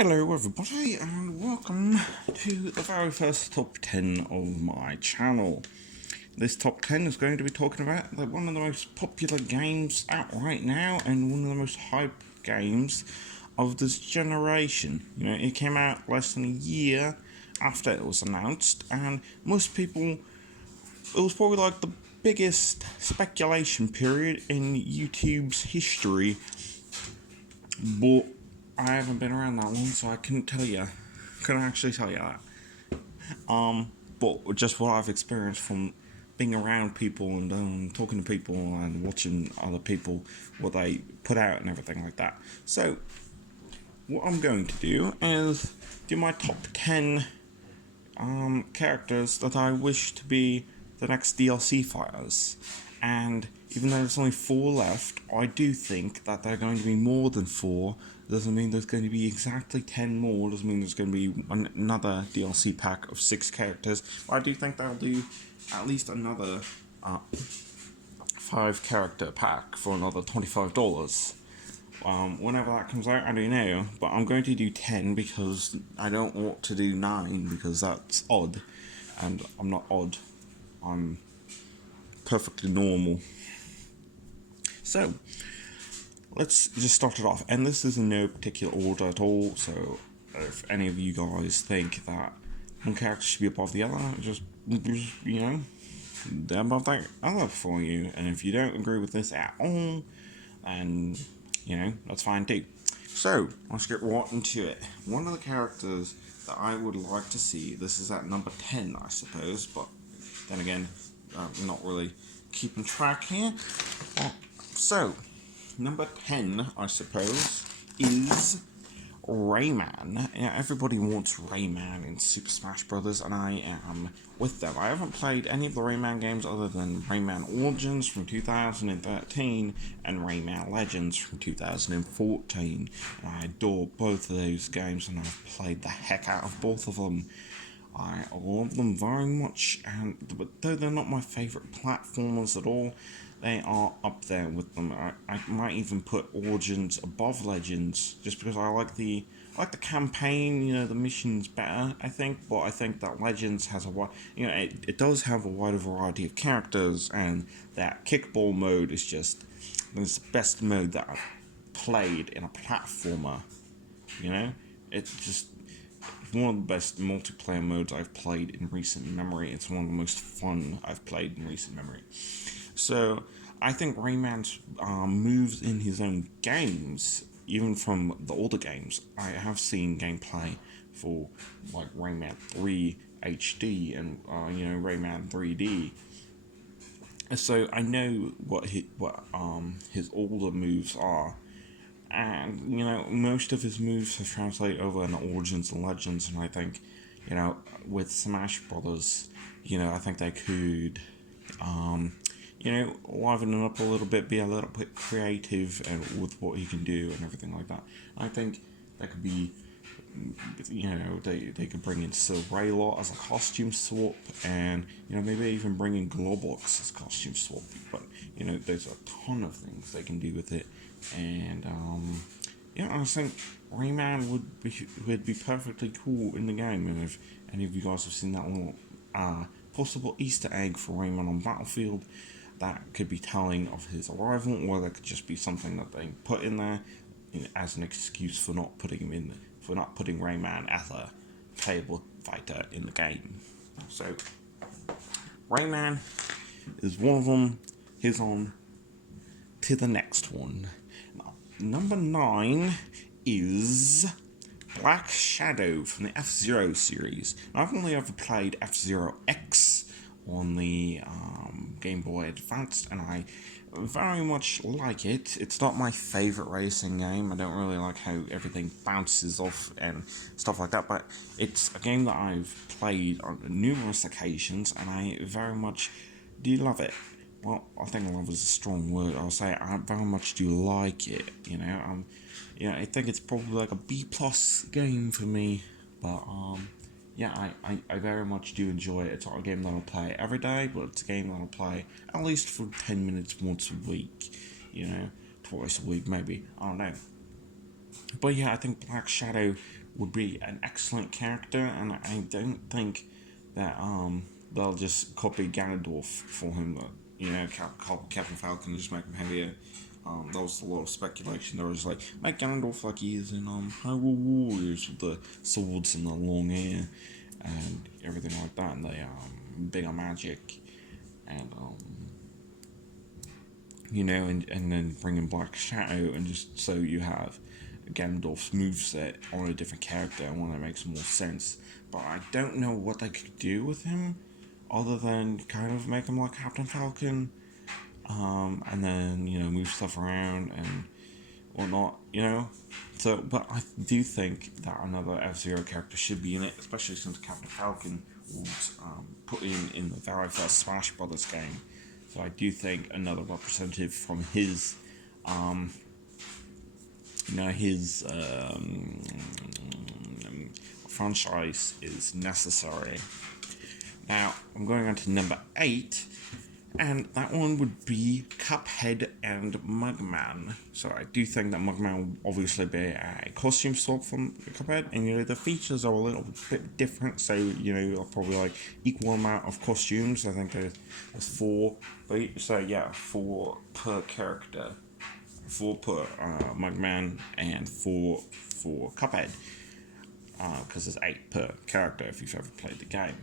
Hello everybody and welcome to the very first top 10 of my channel. This top 10 is going to be talking about one of the most popular games out right now and one of the most hype games of this generation. You know, it came out less than a year after it was announced, and most people, it was probably like the biggest speculation period in YouTube's history, but I haven't been around that long, so I couldn't actually tell you that. But just what I've experienced from being around people and talking to people and watching other people, what they put out and everything like that. So, what I'm going to do is do my top 10 characters that I wish to be the next DLC fighters. And even though there's only 4 left, I do think that there are going to be more than 4. Doesn't mean there's going to be exactly 10 more, doesn't mean there's going to be another DLC pack of 6 characters. But I do think they'll do at least another 5 character pack for another $25. Whenever that comes out, I don't know, but I'm going to do 10 because I don't want to do 9 because that's odd, and I'm not odd, I'm perfectly normal. So, let's just start it off, and this is in no particular order at all, so if any of you guys think that one character should be above the other, just you know, they're above that other for you, and if you don't agree with this at all, then you know, that's fine too. So, let's get right into it. One of the characters that I would like to see, this is at number 10, I suppose, but then again, I'm not really keeping track here. So, number 10, I suppose, is Rayman. Yeah, everybody wants Rayman in Super Smash Bros., and I am with them. I haven't played any of the Rayman games other than Rayman Origins from 2013 and Rayman Legends from 2014. And I adore both of those games, and I've played the heck out of both of them. I love them very much, but though they're not my favourite platformers at all, they are up there with them. I might even put Origins above Legends, just because I like the campaign. You know, the missions better, I think. But I think that Legends has it does have a wider variety of characters, and that kickball mode is just the best mode that I've played in a platformer. You know, it's just one of the best multiplayer modes I've played in recent memory. It's one of the most fun I've played in recent memory. So, I think Rayman's moves in his own games, even from the older games, I have seen gameplay for like Rayman 3 HD and Rayman 3D. So I know what his older moves are, and you know most of his moves have translated over in Origins and Legends, and I think with Smash Brothers, I think they could liven it up a little bit, be a little bit creative and with what he can do and everything like that. I think that could be, they could bring in Sir Raylot as a costume swap, and maybe even bring in Globox as costume swap. But there's a ton of things they can do with it, and I think Rayman would be perfectly cool in the game. And if any of you guys have seen that little possible Easter egg for Rayman on Battlefield, that could be telling of his arrival, or that could just be something that they put in there as an excuse for not putting Rayman as a playable fighter in the game. So Rayman is one of them. He's on to the next one. Now, number 9 is Black Shadow from the F-Zero series. Now, I've only ever played F-Zero X on the Game Boy Advance, and I very much like it. It's not my favourite racing game. I don't really like how everything bounces off and stuff like that, but it's a game that I've played on numerous occasions, and I very much do love it. Well, I think love is a strong word. I'll say I very much do like it. I think it's probably like a B+ game for me, but I very much do enjoy it. It's not a game that I'll play every day, but it's a game that I'll play at least for 10 minutes once a week, twice a week maybe, I don't know. But yeah, I think Black Shadow would be an excellent character, and I don't think that they'll just copy Ganondorf for him. But Captain Falcon just make him heavier. That was a lot of speculation. There was like make Ganondorf like he is in Hyrule Warriors with the swords and the long hair and everything like that, and the bigger magic, and and then bring in Black Shadow, and just so you have Ganondorf's moveset on a different character, and one that makes more sense. But I don't know what they could do with him, other than kind of make him like Captain Falcon, and then move stuff around and whatnot. So, but I do think that another F-Zero character should be in it, especially since Captain Falcon was put in the very first Smash Brothers game. So I do think another representative from his franchise is necessary. Now, I'm going on to number 8, and that one would be Cuphead and Mugman. So I do think that Mugman will obviously be a costume swap from Cuphead, and the features are a little bit different, so you'll probably like equal amount of costumes. I think there's 4, so yeah, 4 per character. 4 per Mugman and 4 for Cuphead, because there's 8 per character if you've ever played the game.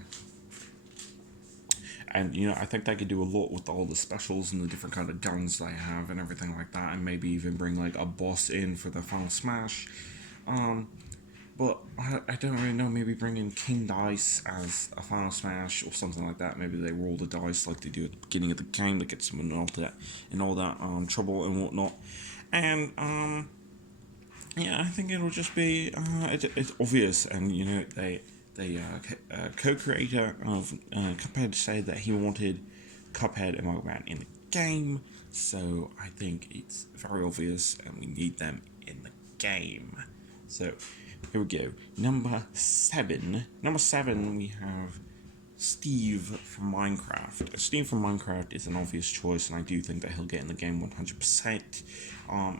And I think they could do a lot with all the specials and the different kind of guns they have and everything like that, and maybe even bring like a boss in for the final Smash. But I don't really know. Maybe bring in King Dice as a final Smash or something like that. Maybe they roll the dice like they do at the beginning of the game to get some in all that trouble and whatnot. And yeah, I think it'll just be it's obvious, and the co-creator of Cuphead said that he wanted Cuphead and Mugman in the game, so I think it's very obvious, and we need them in the game. So here we go. Number 7. Number 7, we have Steve from Minecraft. Steve from Minecraft is an obvious choice, and I do think that he'll get in the game 100%. I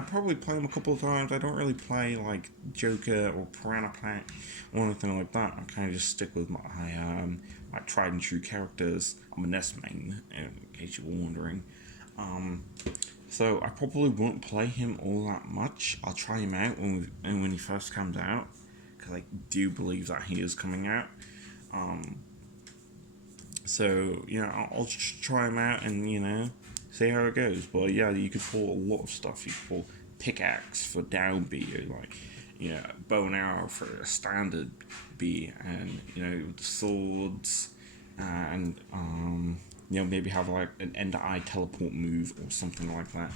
probably play him a couple of times. I don't really play like Joker or Piranha Plant or anything like that. I kind of just stick with my tried and true characters. I'm a NES main, in case you were wondering. So I probably won't play him all that much. I'll try him out when he first comes out, because I do believe that he is coming out. So I'll just try him out and see how it goes. But yeah, you could pull a lot of stuff. You could pull pickaxe for down B, or like bow and arrow for a standard B, and swords, and maybe have like an Ender Eye teleport move or something like that.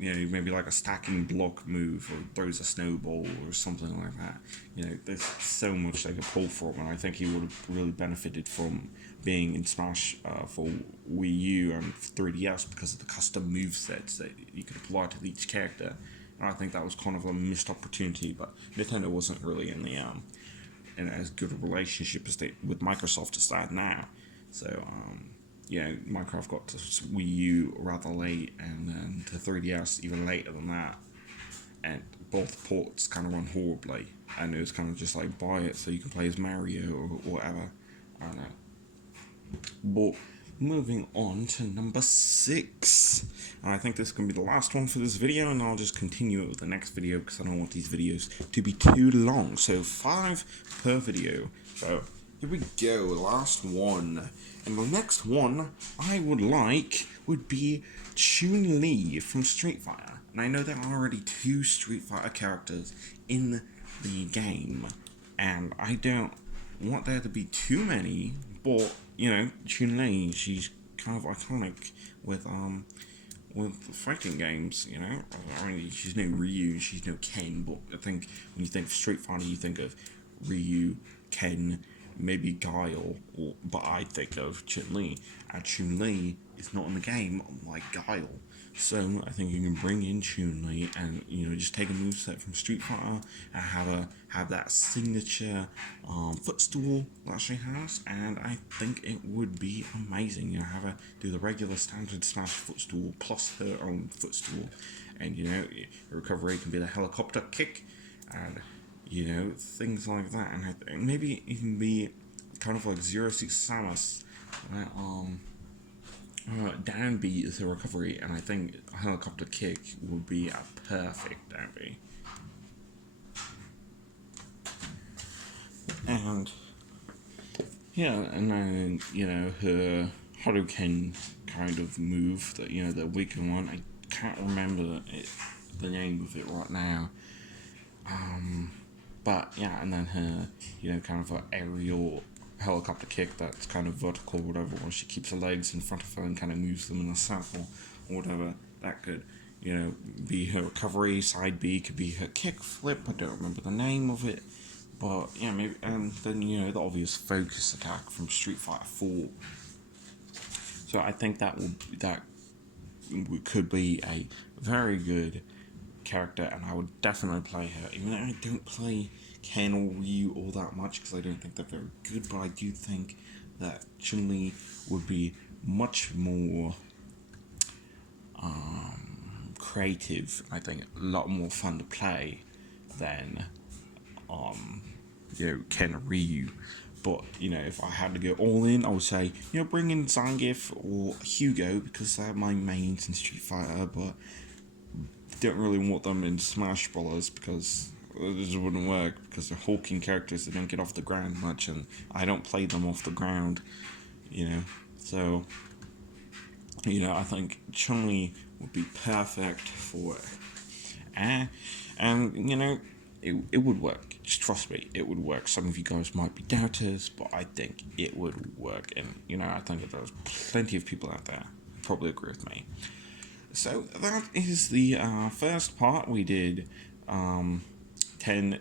Maybe like a stacking block move, or throws a snowball or something like that. There's so much they could pull from, and I think he would have really benefited from being in Smash for Wii U and 3DS, because of the custom movesets that you could apply to each character. And I think that was kind of a missed opportunity, but Nintendo wasn't really in as good a relationship with Microsoft as that now. So Minecraft got to Wii U rather late, and then to 3DS even later than that. And both ports kind of run horribly, and it was kind of just like, buy it so you can play as Mario or whatever. I don't know. But moving on to number 6. And I think this is going to be the last one for this video, and I'll just continue it with the next video, because I don't want these videos to be too long. So 5 per video. So here we go, last one. And the next one I would be Chun-Li from Street Fighter. And I know there are already 2 Street Fighter characters in the game, and I don't want there to be too many, but Chun-Li, she's kind of iconic with fighting games. I mean, she's no Ryu, she's no Ken, but I think when you think of Street Fighter, you think of Ryu, Ken, maybe Guile, but I think of Chun-Li, and Chun-Li is not in the game like Guile. So I think you can bring in Chun-Li and just take a moveset from Street Fighter and have that signature footstool that she has, and I think it would be amazing. Have her do the regular standard smash footstool plus her own footstool, and recovery can be the helicopter kick, and things like that, and I think maybe even be kind of like Zero Suit Samus, where down B is a recovery, and I think a helicopter kick would be a perfect down B. And and then her Hadouken kind of move, that the weakened one. I can't remember the name of it right now. But yeah, and then her kind of an aerial helicopter kick that's kind of vertical or whatever, where she keeps her legs in front of her and kind of moves them in a circle or whatever. That could be her recovery. Side B could be her kick flip. I don't remember the name of it, but yeah, maybe. And then the obvious focus attack from Street Fighter 4. So I think that could be a very good character, and I would definitely play her, even though I don't play Ken or Ryu all that much because I don't think they're very good, but I do think that Chun-Li would be much more creative. I think a lot more fun to play than Ken or Ryu. But if I had to go all in, I would say bring in Zangief or Hugo, because they're my mains in Street Fighter, but don't really want them in Smash Bros. Because it just wouldn't work, because they're hulking characters that don't get off the ground much, and I don't play them off the ground, so I think Chun-Li would be perfect for it, and it would work. Just trust me, it would work. Some of you guys might be doubters, but I think it would work, and I think that there's plenty of people out there who probably agree with me. So that is the first part. We did 10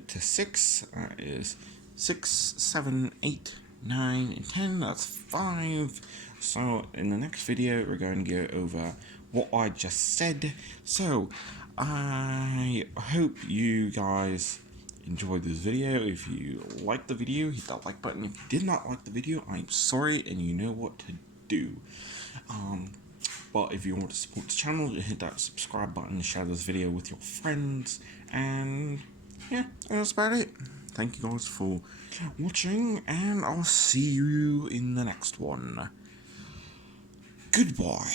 to 6. That is 6, 7, 8, 9, and 10. That's 5. So in the next video, we're going to go over what I just said. So I hope you guys enjoyed this video. If you liked the video, hit that like button. If you did not like the video, I'm sorry, and you know what to do. But if you want to support the channel, hit that subscribe button, share this video with your friends, and yeah, that's about it. Thank you guys for watching, and I'll see you in the next one. Goodbye.